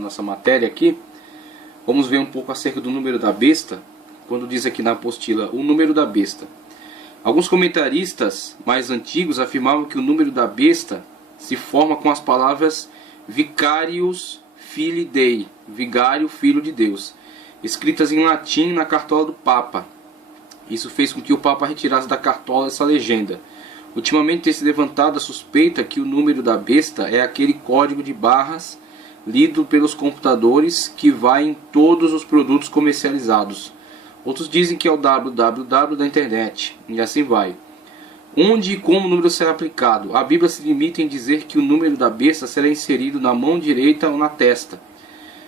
Nossa matéria aqui, vamos ver um pouco acerca do número da besta, quando diz aqui na apostila o número da besta. Alguns comentaristas mais antigos afirmavam que o número da besta se forma com as palavras Vicarius Filii Dei, vigário, filho de Deus, escritas em latim na cartola do Papa. Isso fez com que o Papa retirasse da cartola essa legenda. Ultimamente tem se levantado a suspeita que o número da besta é aquele código de barras lido pelos computadores que vai em todos os produtos comercializados. Outros dizem que é o www da internet, e assim vai. Onde e como o número será aplicado? A Bíblia se limita em dizer que o número da besta será inserido na mão direita ou na testa,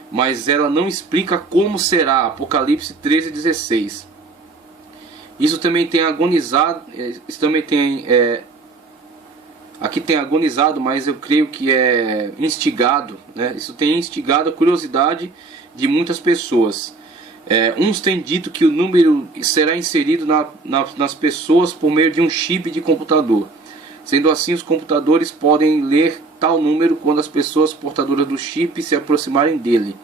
mas ela não explica como será. Apocalipse 13:16. Isso também tem agonizado, aqui tem agonizado, mas eu creio que é instigado, né? Isso tem instigado a curiosidade de muitas pessoas. Uns têm dito que o número será inserido nas pessoas por meio de um chip de computador. Sendo assim, os computadores podem ler tal número quando as pessoas portadoras do chip se aproximarem dele.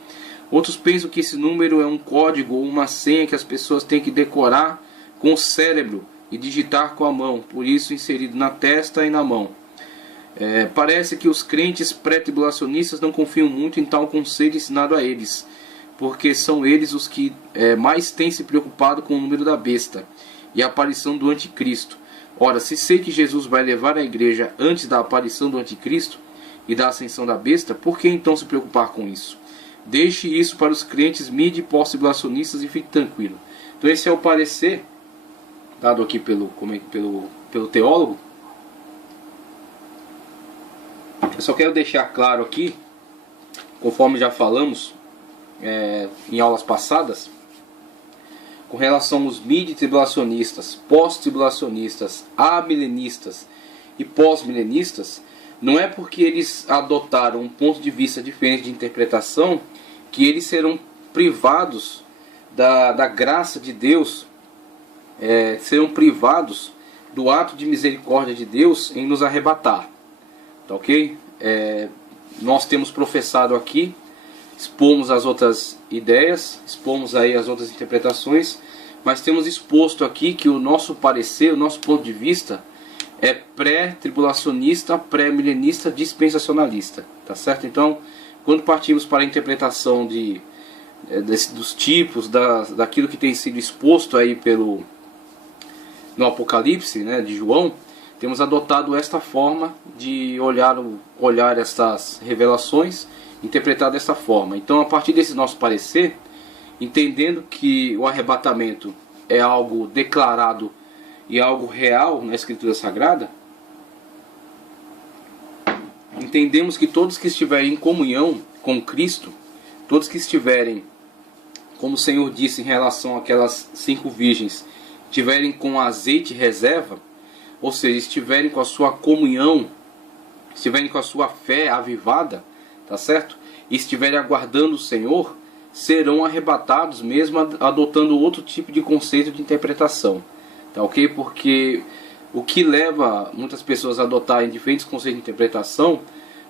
Outros pensam que esse número é um código ou uma senha que as pessoas têm que decorar com o cérebro e digitar com a mão, por isso inserido na testa e na mão. Parece que os crentes pré-tribulacionistas não confiam muito em tal conselho ensinado a eles, porque são eles os que mais têm se preocupado com o número da besta e a aparição do anticristo. Ora, se sei que Jesus vai levar a igreja antes da aparição do anticristo e da ascensão da besta, por que então se preocupar com isso? Deixe isso para os crentes mid e pós-tribulacionistas e fique tranquilo. Então esse é o parecer dado aqui pelo teólogo. Eu só quero deixar claro aqui, conforme já falamos em aulas passadas, com relação aos mid-tribulacionistas, pós-tribulacionistas, amilenistas e pós-milenistas, não é porque eles adotaram um ponto de vista diferente de interpretação que eles serão privados da graça de Deus, serão privados do ato de misericórdia de Deus em nos arrebatar. Tá ok? Nós temos professado aqui, expomos as outras ideias, expomos aí as outras interpretações, mas temos exposto aqui que o nosso parecer, o nosso ponto de vista é pré-tribulacionista, pré-milenista, dispensacionalista, tá certo? Então, quando partimos para a interpretação dos tipos, daquilo que tem sido exposto aí no Apocalipse, né, de João, temos adotado esta forma de olhar estas revelações, interpretar dessa forma. Então, a partir desse nosso parecer, entendendo que o arrebatamento é algo declarado e algo real na Escritura Sagrada, entendemos que todos que estiverem em comunhão com Cristo, todos que estiverem, como o Senhor disse em relação àquelas 5 virgens, estiverem com azeite reserva, ou seja, estiverem com a sua comunhão, estiverem com a sua fé avivada, tá certo? E estiverem aguardando o Senhor, serão arrebatados mesmo adotando outro tipo de conceito de interpretação, tá ok? Porque o que leva muitas pessoas a adotarem diferentes conceitos de interpretação,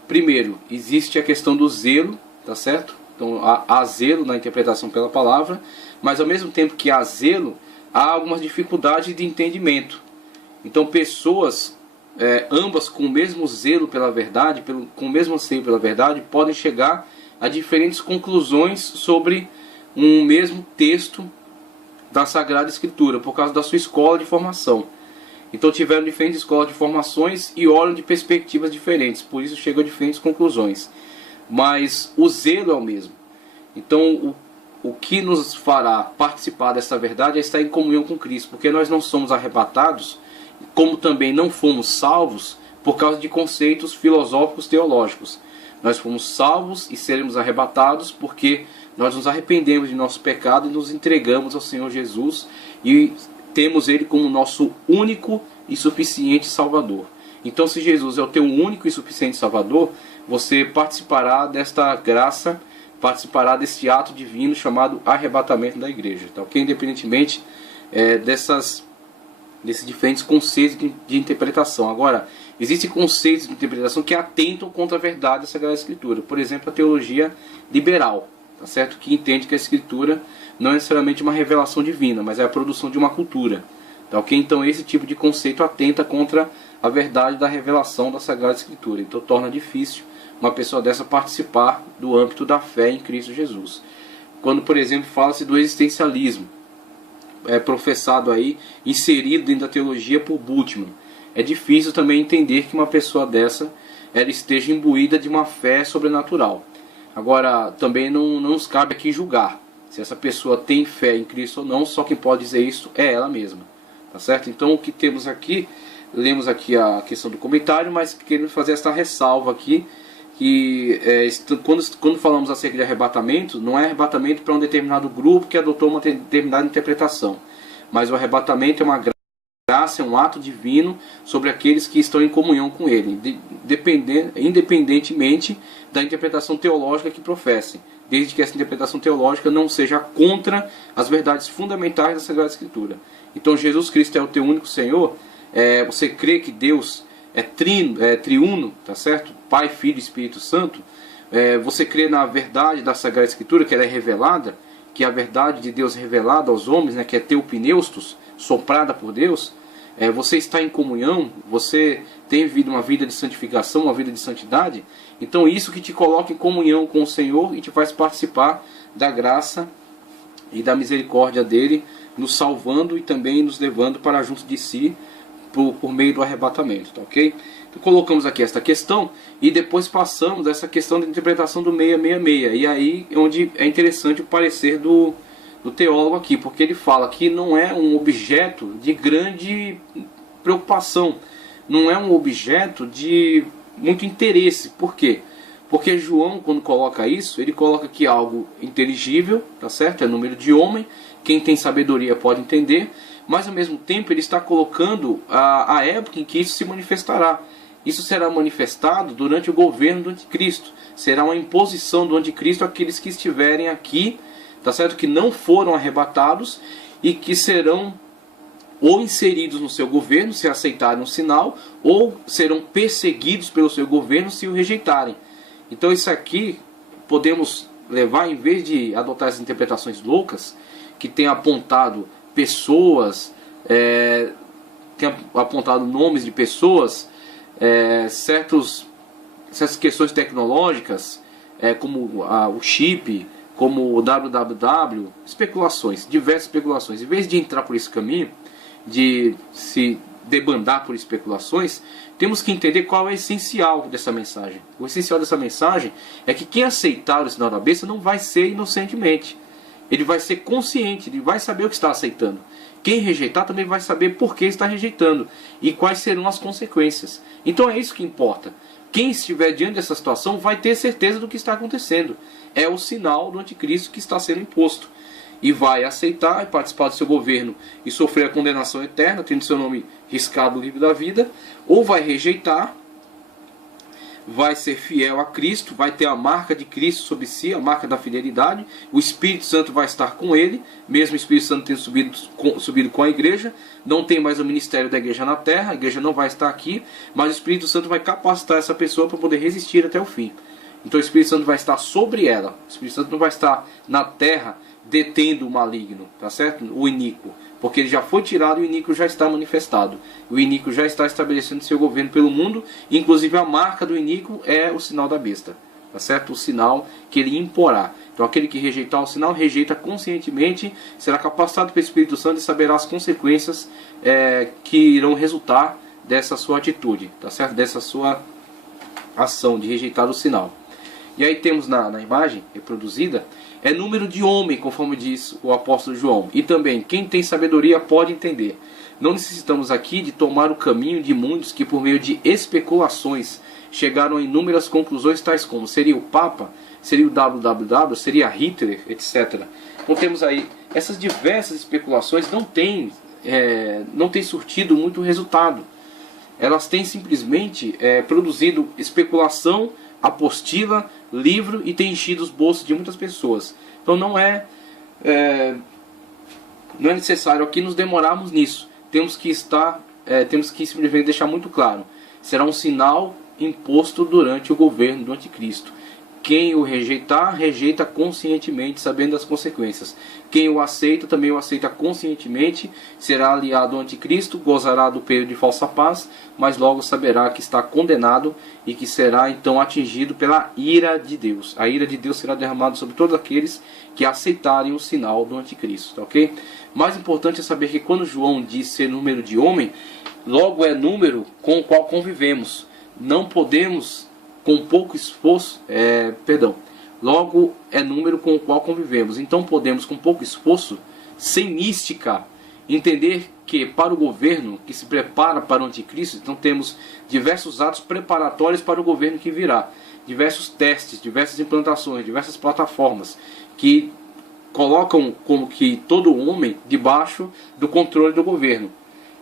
primeiro, existe a questão do zelo, tá certo? Então há zelo na interpretação pela palavra, mas ao mesmo tempo que há zelo, há algumas dificuldades de entendimento. Então pessoas, ambas com o mesmo zelo pela verdade, com o mesmo anseio pela verdade, podem chegar a diferentes conclusões sobre um mesmo texto da Sagrada Escritura, por causa da sua escola de formação. Então tiveram diferentes escolas de formações e olham de perspectivas diferentes, por isso chegam a diferentes conclusões. Mas o zelo é o mesmo. Então o que nos fará participar dessa verdade é estar em comunhão com Cristo, porque nós não somos arrebatados, como também não fomos salvos por causa de conceitos filosóficos teológicos. Nós fomos salvos e seremos arrebatados porque nós nos arrependemos de nosso pecado e nos entregamos ao Senhor Jesus e temos Ele como nosso único e suficiente Salvador. Então, se Jesus é o teu único e suficiente Salvador, você participará desta graça, participará deste ato divino chamado arrebatamento da igreja, tá ok? Independentemente dessas desses diferentes conceitos de interpretação. Agora, existem conceitos de interpretação que atentam contra a verdade da Sagrada Escritura. Por exemplo, a teologia liberal, tá certo? Que entende que a Escritura não é necessariamente uma revelação divina, mas é a produção de uma cultura. Tá, ok? Então esse tipo de conceito atenta contra a verdade da revelação da Sagrada Escritura. Então torna difícil uma pessoa dessa participar do âmbito da fé em Cristo Jesus. Quando, por exemplo, fala-se do existencialismo, professado aí, inserido dentro da teologia por Bultmann, é difícil também entender que uma pessoa dessa ela esteja imbuída de uma fé sobrenatural. Agora, também não nos cabe aqui julgar se essa pessoa tem fé em Cristo ou não, só quem pode dizer isso é ela mesma. Tá certo? Então o que temos aqui, lemos aqui a questão do comentário, mas queremos fazer esta ressalva aqui, que quando falamos acerca de arrebatamento, não é arrebatamento para um determinado grupo que adotou uma determinada interpretação, mas o arrebatamento é uma graça, é um ato divino sobre aqueles que estão em comunhão com Ele, independentemente da interpretação teológica que professem, desde que essa interpretação teológica não seja contra as verdades fundamentais da Sagrada Escritura. Então Jesus Cristo é o teu único Senhor, você crê que Deus é triuno, tá certo? Pai, Filho e Espírito Santo. Você crê na verdade da Sagrada Escritura, que ela é revelada, que é a verdade de Deus revelada aos homens, né, que é teopneustos, soprada por Deus. Você está em comunhão, você tem vivido uma vida de santificação, uma vida de santidade. Então isso que te coloca em comunhão com o Senhor e te faz participar da graça e da misericórdia dele, nos salvando e também nos levando para junto de si por meio do arrebatamento, tá ok? Então colocamos aqui esta questão e depois passamos a essa questão da interpretação do 666. E aí é onde é interessante o parecer do teólogo aqui, porque ele fala que não é um objeto de grande preocupação, não é um objeto de muito interesse. Por quê? Porque João, quando coloca isso, ele coloca aqui algo inteligível, tá certo? É número de homem, quem tem sabedoria pode entender, mas ao mesmo tempo ele está colocando a época em que isso se manifestará. Isso será manifestado durante o governo do anticristo. Será uma imposição do anticristo àqueles que estiverem aqui, tá certo? Que não foram arrebatados e que serão ou inseridos no seu governo se aceitarem um sinal, ou serão perseguidos pelo seu governo se o rejeitarem. Então isso aqui podemos levar, em vez de adotar essas interpretações loucas, que tem apontado pessoas, tem apontado nomes de pessoas, certas questões tecnológicas, como o chip, como o www, especulações, diversas especulações. Em vez de entrar por esse caminho, de se debandar por especulações, temos que entender qual é o essencial dessa mensagem. O essencial dessa mensagem é que quem aceitar o sinal da besta não vai ser inocentemente. Ele vai ser consciente, ele vai saber o que está aceitando. Quem rejeitar também vai saber por que está rejeitando e quais serão as consequências. Então é isso que importa. Quem estiver diante dessa situação vai ter certeza do que está acontecendo. É o sinal do anticristo que está sendo imposto. E vai aceitar e participar do seu governo e sofrer a condenação eterna, tendo seu nome riscado no livro da vida, ou vai rejeitar, vai ser fiel a Cristo, vai ter a marca de Cristo sobre si, a marca da fidelidade, o Espírito Santo vai estar com ele, mesmo o Espírito Santo tendo subido com a igreja, não tem mais o ministério da igreja na terra, a igreja não vai estar aqui, mas o Espírito Santo vai capacitar essa pessoa para poder resistir até o fim. Então o Espírito Santo vai estar sobre ela, o Espírito Santo não vai estar na terra detendo o maligno, tá certo? O iníquo, porque ele já foi tirado e o iníquo já está manifestado. O iníquo já está estabelecendo seu governo pelo mundo, inclusive a marca do iníquo é o sinal da besta, tá certo? O sinal que ele imporá. Então aquele que rejeitar o sinal, rejeita conscientemente, será capacitado pelo Espírito Santo e saberá as consequências que irão resultar dessa sua atitude, tá certo? Dessa sua ação de rejeitar o sinal. E aí temos na imagem reproduzida, número de homem, conforme diz o apóstolo João. E também, quem tem sabedoria pode entender. Não necessitamos aqui de tomar o caminho de muitos que por meio de especulações chegaram a inúmeras conclusões tais como seria o Papa, seria o www, seria Hitler, etc. Então temos aí essas diversas especulações não têm surtido muito resultado. Elas têm simplesmente produzido especulação, apostila, livro e tem enchido os bolsos de muitas pessoas. Então não é necessário aqui nos demorarmos nisso. temos que simplesmente deixar muito claro: será um sinal imposto durante o governo do anticristo. Quem o rejeitar, rejeita conscientemente, sabendo das consequências. Quem o aceita, também o aceita conscientemente, será aliado ao anticristo, gozará do período de falsa paz, mas logo saberá que está condenado e que será então atingido pela ira de Deus. A ira de Deus será derramada sobre todos aqueles que aceitarem o sinal do anticristo, tá ok? Mais importante é saber que quando João diz ser número de homem, logo é número com o qual convivemos. Não podemos, com pouco esforço, logo é número com o qual convivemos. Então podemos, com pouco esforço, sem mística, entender que para o governo que se prepara para o anticristo, então temos diversos atos preparatórios para o governo que virá, diversos testes, diversas implantações, diversas plataformas que colocam como que todo homem debaixo do controle do governo.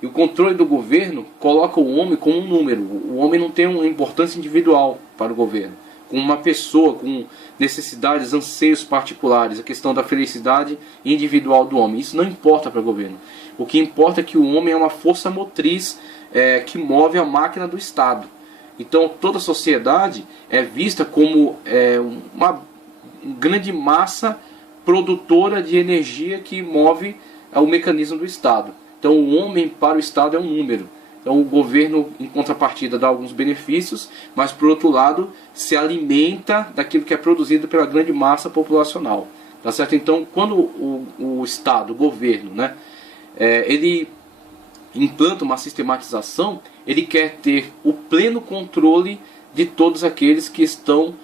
E o controle do governo coloca o homem como um número. O homem não tem uma importância individual para o governo, como uma pessoa com necessidades, anseios particulares, a questão da felicidade individual do homem. Isso não importa para o governo. O que importa é que o homem é uma força motriz que move a máquina do Estado. Então toda a sociedade é vista como uma grande massa produtora de energia que move o mecanismo do Estado. Então o homem para o Estado é um número. Então o governo, em contrapartida, dá alguns benefícios, mas por outro lado se alimenta daquilo que é produzido pela grande massa populacional. Tá certo? Então quando o Estado, o governo, ele implanta uma sistematização, ele quer ter o pleno controle de todos aqueles que estão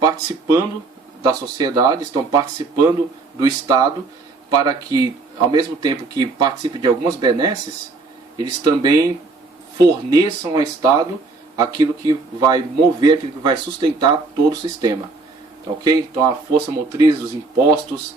participando da sociedade, estão participando do Estado, para que, ao mesmo tempo que participem de algumas benesses, eles também forneçam ao Estado aquilo que vai mover, aquilo que vai sustentar todo o sistema. Tá ok? Então a força motriz dos impostos,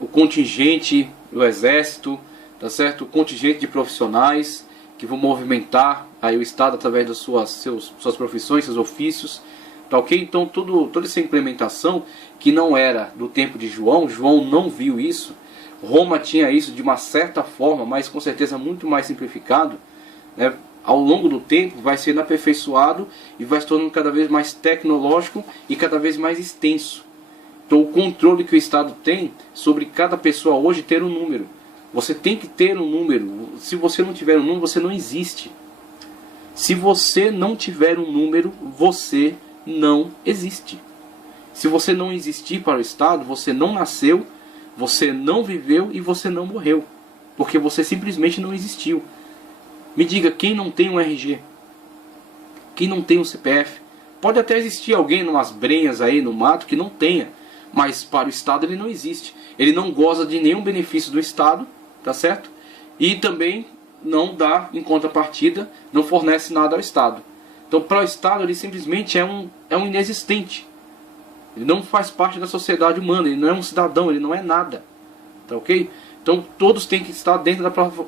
o contingente do exército, tá certo? O contingente de profissionais que vão movimentar aí o Estado através das suas profissões, seus ofícios. Tá ok? Então toda essa implementação que não era do tempo de João, João não viu isso. Roma tinha isso de uma certa forma, mas com certeza muito mais simplificado. Ao longo do tempo vai sendo aperfeiçoado e vai se tornando cada vez mais tecnológico e cada vez mais extenso. Então o controle que o Estado tem sobre cada pessoa hoje ter um número. Você tem que ter um número. Se você não tiver um número, você não existe. Se você não tiver um número, você não existe. Se você não existir para o Estado, você não nasceu, você não viveu e você não morreu, porque você simplesmente não existiu. Me diga, quem não tem um RG? Quem não tem um CPF? Pode até existir alguém numas brenhas aí no mato que não tenha, mas para o Estado ele não existe. Ele não goza de nenhum benefício do Estado, tá certo? E também não dá, em contrapartida, não fornece nada ao Estado. Então para o Estado ele simplesmente é um inexistente. Ele não faz parte da sociedade humana, ele não é um cidadão, ele não é nada. Tá ok? Então todos têm que estar dentro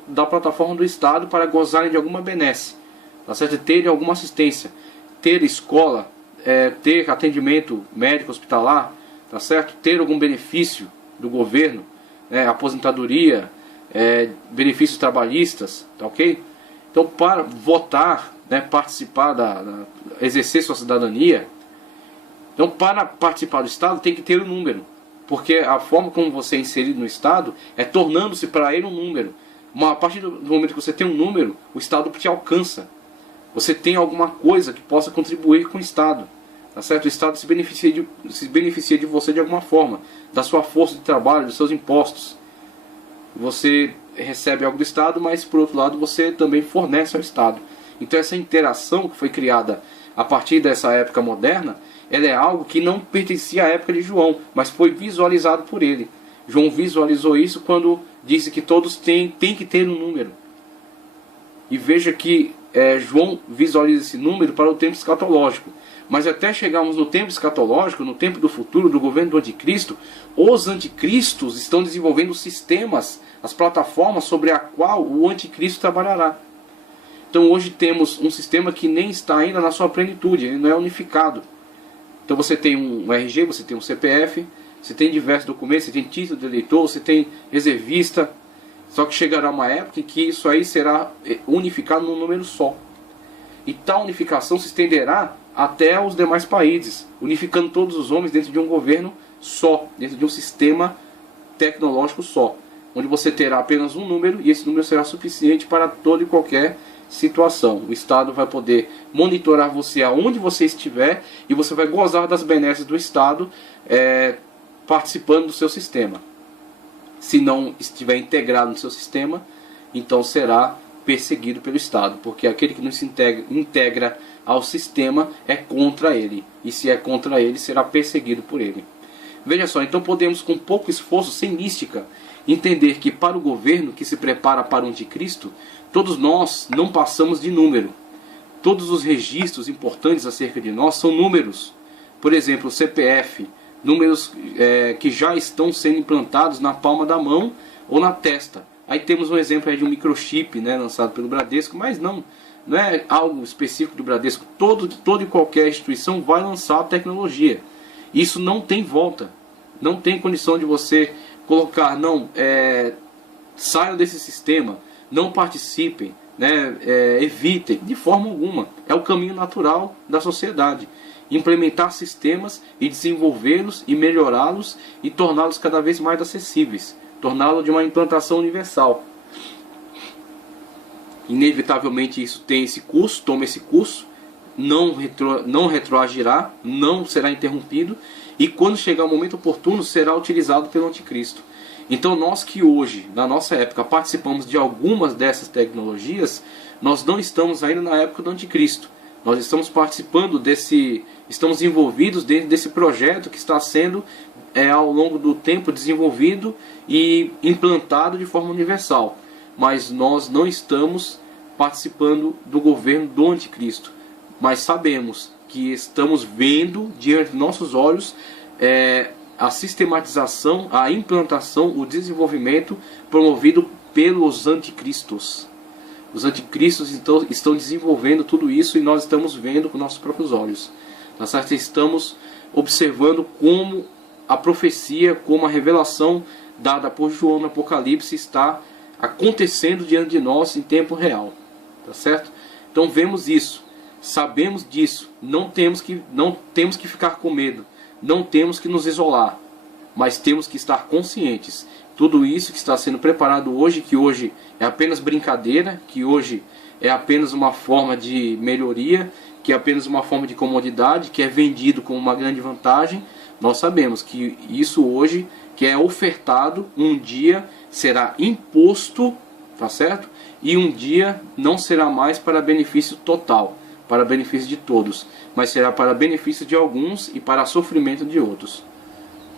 da plataforma do Estado para gozarem de alguma benesse, tá certo? Terem alguma assistência, ter escola, ter atendimento médico hospitalar, tá certo? Ter algum benefício do governo, aposentadoria, benefícios trabalhistas, tá ok? Então para votar, participar exercer sua cidadania, então para participar do Estado tem que ter um número, porque a forma como você é inserido no Estado é tornando-se para ele um número. A partir do momento que você tem um número, o Estado te alcança. Você tem alguma coisa que possa contribuir com o Estado, tá certo? O Estado se beneficia de você de alguma forma, da sua força de trabalho, dos seus impostos. Você recebe algo do Estado, mas por outro lado você também fornece ao Estado. Então essa interação que foi criada a partir dessa época moderna, ela é algo que não pertencia à época de João, mas foi visualizado por ele. João visualizou isso quando disse que todos têm que ter um número. E veja que João visualiza esse número para o tempo escatológico. Mas até chegarmos no tempo escatológico, no tempo do futuro, do governo do anticristo, os anticristos estão desenvolvendo sistemas, as plataformas sobre a qual o anticristo trabalhará. Então hoje temos um sistema que nem está ainda na sua plenitude, ele não é unificado. Então você tem um RG, você tem um CPF, você tem diversos documentos, você tem título de eleitor, você tem reservista, Só que chegará uma época em que isso aí será unificado num número só. E tal unificação se estenderá até os demais países, unificando todos os homens dentro de um governo só, dentro de um sistema tecnológico só, onde você terá apenas um número e esse número será suficiente para toda e qualquer situação. O Estado vai poder monitorar você aonde você estiver e você vai gozar das benesses do Estado participando do seu sistema. Se não estiver integrado no seu sistema, então será perseguido pelo Estado, porque aquele que não se integra ao sistema é contra ele, e se é contra ele, será perseguido por ele. Veja só, então podemos com pouco esforço, sem mística, entender que para o governo que se prepara para o anticristo, todos nós não passamos de número. Todos os registros importantes acerca de nós são números. Por exemplo, o CPF, números que já estão sendo implantados na palma da mão ou na testa. Aí temos um exemplo aí de um microchip, né, lançado pelo Bradesco, mas não é algo específico do Bradesco. Toda e qualquer instituição vai lançar a tecnologia. Isso não tem volta. Não tem condição de você colocar, saiam desse sistema, não participem, né, evitem, de forma alguma. É o caminho natural da sociedade. Implementar sistemas e desenvolvê-los e melhorá-los e torná-los cada vez mais acessíveis. Torná-lo de uma implantação universal. Inevitavelmente isso tem esse curso, toma esse curso, não retroagirá, não será interrompido, e quando chegar o momento oportuno será utilizado pelo anticristo. Então nós que hoje, na nossa época, participamos de algumas dessas tecnologias, nós não estamos ainda na época do anticristo. Nós estamos participando estamos envolvidos dentro desse projeto que está sendo ao longo do tempo desenvolvido e implantado de forma universal. Mas nós não estamos participando do governo do anticristo. Mas sabemos que estamos vendo diante de nossos olhos a sistematização, a implantação, o desenvolvimento promovido pelos anticristos. Os anticristos então estão desenvolvendo tudo isso e nós estamos vendo com nossos próprios olhos. Tá certo? Estamos observando como a profecia, como a revelação dada por João no Apocalipse está acontecendo diante de nós em tempo real. Tá certo? Então vemos isso, sabemos disso, não temos que ficar com medo, não temos que nos isolar, mas temos que estar conscientes. Tudo isso que está sendo preparado hoje, que hoje é apenas brincadeira, que hoje é apenas uma forma de melhoria, que é apenas uma forma de comodidade, que é vendido como uma grande vantagem, nós sabemos que isso hoje, que é ofertado, um dia será imposto, tá certo? E um dia não será mais para benefício total, para benefício de todos, mas será para benefício de alguns e para sofrimento de outros.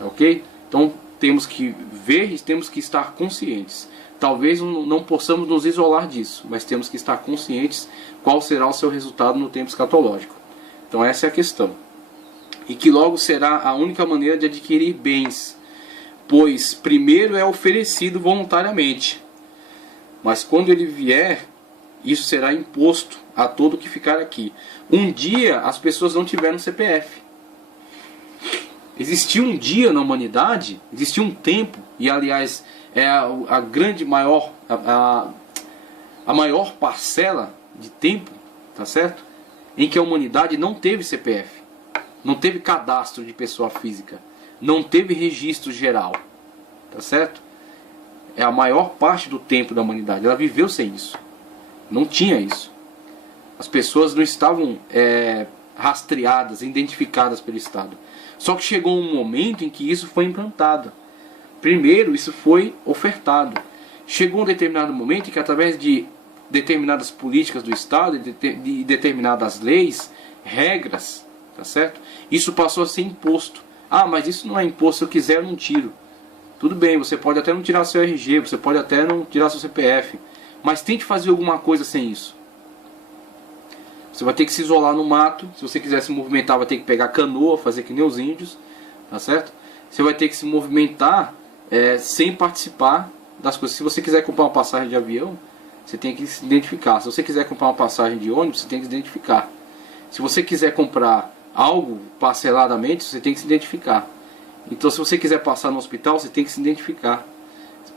Ok? Então temos que ver e temos que estar conscientes. Talvez não possamos nos isolar disso, mas temos que estar conscientes qual será o seu resultado no tempo escatológico. Então essa é a questão. E que logo será a única maneira de adquirir bens, pois primeiro é oferecido voluntariamente, mas quando ele vier, isso será imposto a todo que ficar aqui. Um dia as pessoas não tiveram CPF. Existiu um dia na humanidade, existiu um tempo, e aliás é a grande maior, a maior parcela de tempo, tá certo? Em que a humanidade não teve CPF, não teve cadastro de pessoa física, não teve registro geral, tá certo? É a maior parte do tempo da humanidade, ela viveu sem isso, não tinha isso. As pessoas não estavam rastreadas, identificadas pelo Estado. Só que chegou um momento em que isso foi implantado. Primeiro isso foi ofertado. Chegou um determinado momento em que através de determinadas políticas do Estado, de determinadas leis, regras, tá certo? Isso passou a ser imposto. Ah, mas isso não é imposto, se eu quiser eu não tiro. Tudo bem, você pode até não tirar seu RG, você pode até não tirar seu CPF, mas tente fazer alguma coisa sem isso. Você vai ter que se isolar no mato. Se você quiser se movimentar, vai ter que pegar canoa, fazer que nem os índios, tá certo? Você vai ter que se movimentar sem participar das coisas. Se você quiser comprar uma passagem de avião, você tem que se identificar. Se você quiser comprar uma passagem de ônibus, você tem que se identificar. Se você quiser comprar algo parceladamente, você tem que se identificar. Então, se você quiser passar no hospital, você tem que se identificar.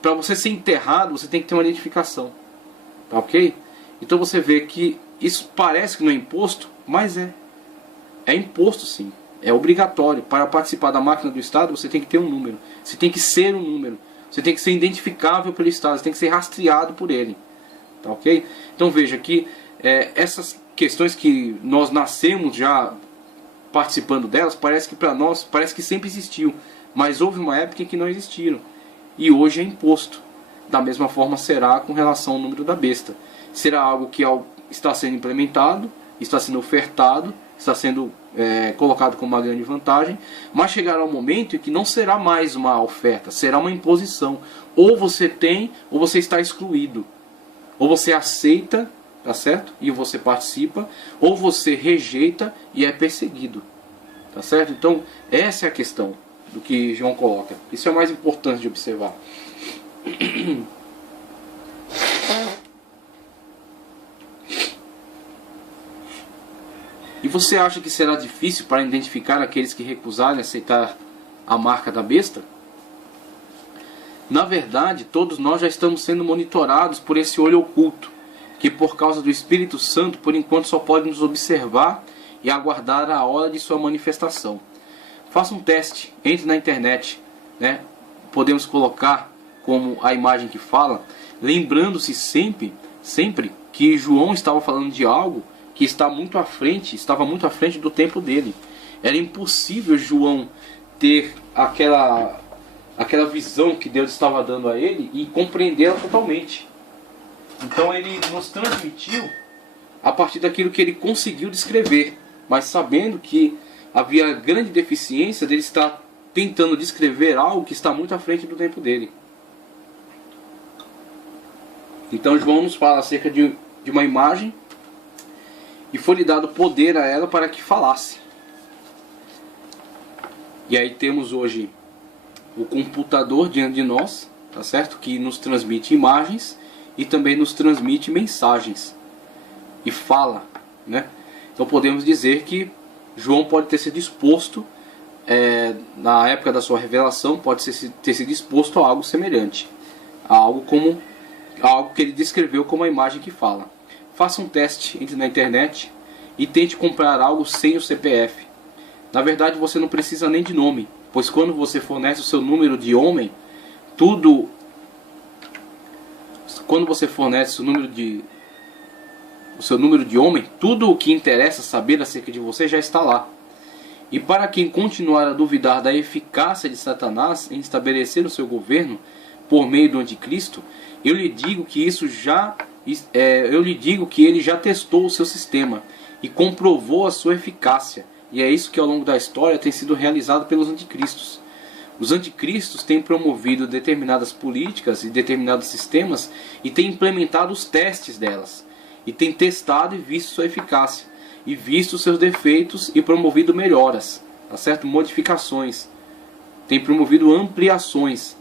para você ser enterrado, você tem que ter uma identificação. Tá ok? Então você vê que isso parece que não é imposto, mas é. É imposto sim. É obrigatório. Para participar da máquina do Estado, você tem que ter um número. Você tem que ser um número. Você tem que ser identificável pelo Estado. Você tem que ser rastreado por ele. Tá ok? Então veja que essas questões que nós nascemos já participando delas, parece que para nós, parece que sempre existiu. Mas houve uma época em que não existiram. E hoje é imposto. Da mesma forma será com relação ao número da besta. Será algo que está sendo implementado, está sendo ofertado, está sendo colocado como uma grande vantagem, mas chegará um momento em que não será mais uma oferta, será uma imposição. Ou você tem, ou você está excluído. Ou você aceita, tá certo? E você participa, ou você rejeita e é perseguido. Tá certo? Então, essa é a questão do que João coloca. Isso é o mais importante de observar. E você acha que será difícil para identificar aqueles que recusarem aceitar a marca da besta? Na verdade, todos nós já estamos sendo monitorados por esse olho oculto, que por causa do Espírito Santo, por enquanto só pode nos observar e aguardar a hora de sua manifestação. Faça um teste, entre na internet, né? Podemos colocar como a imagem que fala, lembrando-se sempre que João estava falando de algo que estava muito à frente do tempo dele. Era impossível João ter aquela visão que Deus estava dando a ele e compreendê-la totalmente. Então ele nos transmitiu a partir daquilo que ele conseguiu descrever, mas sabendo que havia grande deficiência dele estar tentando descrever algo que está muito à frente do tempo dele. Então João nos fala acerca de uma imagem e foi-lhe dado poder a ela para que falasse. E aí temos hoje o computador diante de nós, tá certo? Que nos transmite imagens e também nos transmite mensagens e fala, né? Então podemos dizer que João pode ter sido exposto na época da sua revelação, pode ter sido exposto a algo semelhante, a algo que ele descreveu como a imagem que fala. Faça um teste, entre na internet e tente comprar algo sem o CPF. Na verdade, você não precisa nem de nome, pois quando você fornece o seu número de homem, quando você fornece o seu número de homem, tudo o que interessa saber acerca de você já está lá. E para quem continuar a duvidar da eficácia de Satanás em estabelecer o seu governo por meio do anticristo, eu lhe digo que ele já testou o seu sistema e comprovou a sua eficácia. E é isso que ao longo da história tem sido realizado pelos anticristos. Os anticristos têm promovido determinadas políticas e determinados sistemas e têm implementado os testes delas. E têm testado e visto sua eficácia. E visto seus defeitos e promovido melhoras, tá certo? Modificações. Tem promovido ampliações.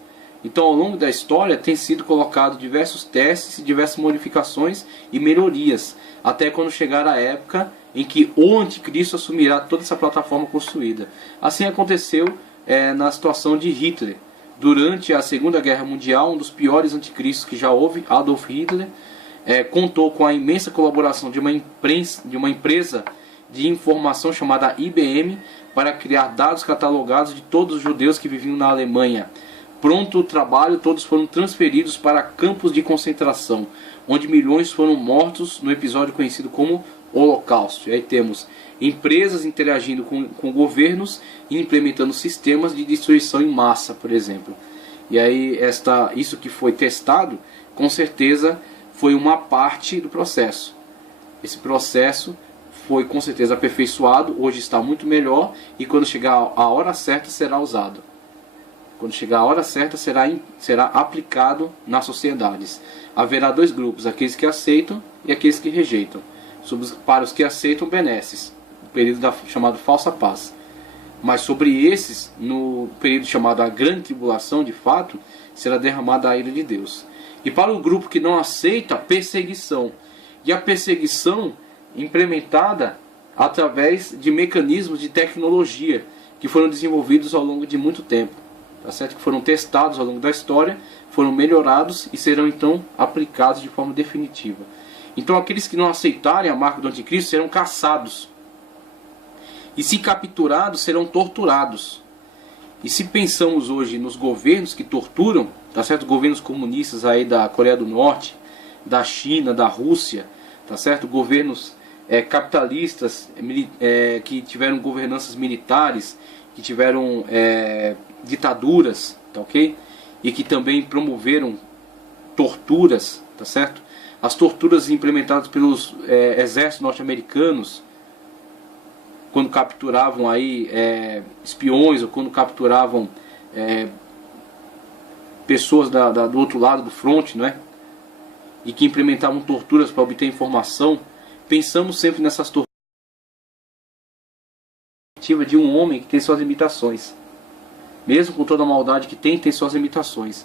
Então ao longo da história tem sido colocado diversos testes, diversas modificações e melhorias, até quando chegar a época em que o anticristo assumirá toda essa plataforma construída. Assim aconteceu na situação de Hitler. Durante a Segunda Guerra Mundial, um dos piores anticristos que já houve, Adolf Hitler, contou com a imensa colaboração de uma empresa de informação chamada IBM para criar dados catalogados de todos os judeus que viviam na Alemanha. Pronto o trabalho, todos foram transferidos para campos de concentração, onde milhões foram mortos no episódio conhecido como Holocausto. E aí temos empresas interagindo com governos e implementando sistemas de destruição em massa, por exemplo. E aí isso que foi testado, com certeza foi uma parte do processo. Esse processo foi com certeza aperfeiçoado, hoje está muito melhor e quando chegar a hora certa será usado. Quando chegar a hora certa será aplicado nas sociedades. Haverá dois grupos, aqueles que aceitam e aqueles que rejeitam. Para os que aceitam, benesses, o período chamado falsa paz. Mas sobre esses, no período chamado a grande tribulação, de fato, será derramada a ira de Deus. E para o grupo que não aceita, perseguição. E a perseguição implementada através de mecanismos de tecnologia que foram desenvolvidos ao longo de muito tempo. tá certo? Que foram testados ao longo da história, foram melhorados e serão então aplicados de forma definitiva. Então aqueles que não aceitarem a marca do anticristo serão caçados. E se capturados, serão torturados. E se pensamos hoje nos governos que torturam, tá certo? Governos comunistas aí da Coreia do Norte, da China, da Rússia, tá certo? Governos capitalistas que tiveram governanças militares, que tiveram ditaduras, tá ok? E que também promoveram torturas, tá certo? As torturas implementadas pelos exércitos norte-americanos, quando capturavam aí espiões, ou quando capturavam pessoas do outro lado do fronte, não é? E que implementavam torturas para obter informação. Pensamos sempre nessas torturas de um homem que tem suas limitações. Mesmo com toda a maldade que tem suas limitações.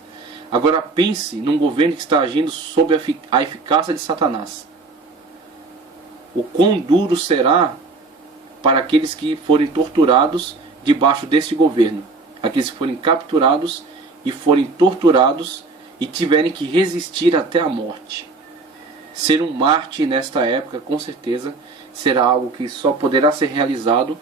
Agora pense num governo que está agindo sob a eficácia de Satanás. O quão duro será para aqueles que forem torturados debaixo desse governo. Aqueles que forem capturados e forem torturados e tiverem que resistir até a morte. Ser um mártir nesta época, com certeza, será algo que só poderá ser realizado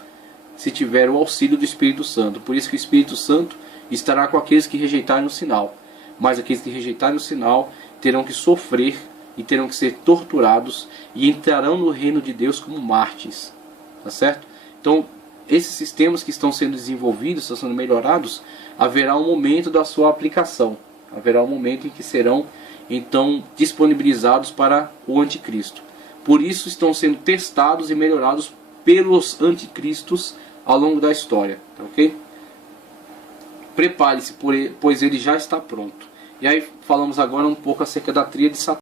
se tiver o auxílio do Espírito Santo. Por isso que o Espírito Santo estará com aqueles que rejeitarem o sinal. Mas aqueles que rejeitarem o sinal terão que sofrer e terão que ser torturados e entrarão no reino de Deus como mártires. Tá certo? Então, esses sistemas que estão sendo desenvolvidos, estão sendo melhorados, haverá um momento da sua aplicação. Haverá um momento em que serão, então, disponibilizados para o anticristo. Por isso estão sendo testados e melhorados pelos anticristos ao longo da história. Tá ok? Prepare-se, pois ele já está pronto. E aí falamos agora um pouco acerca da tríade satânica.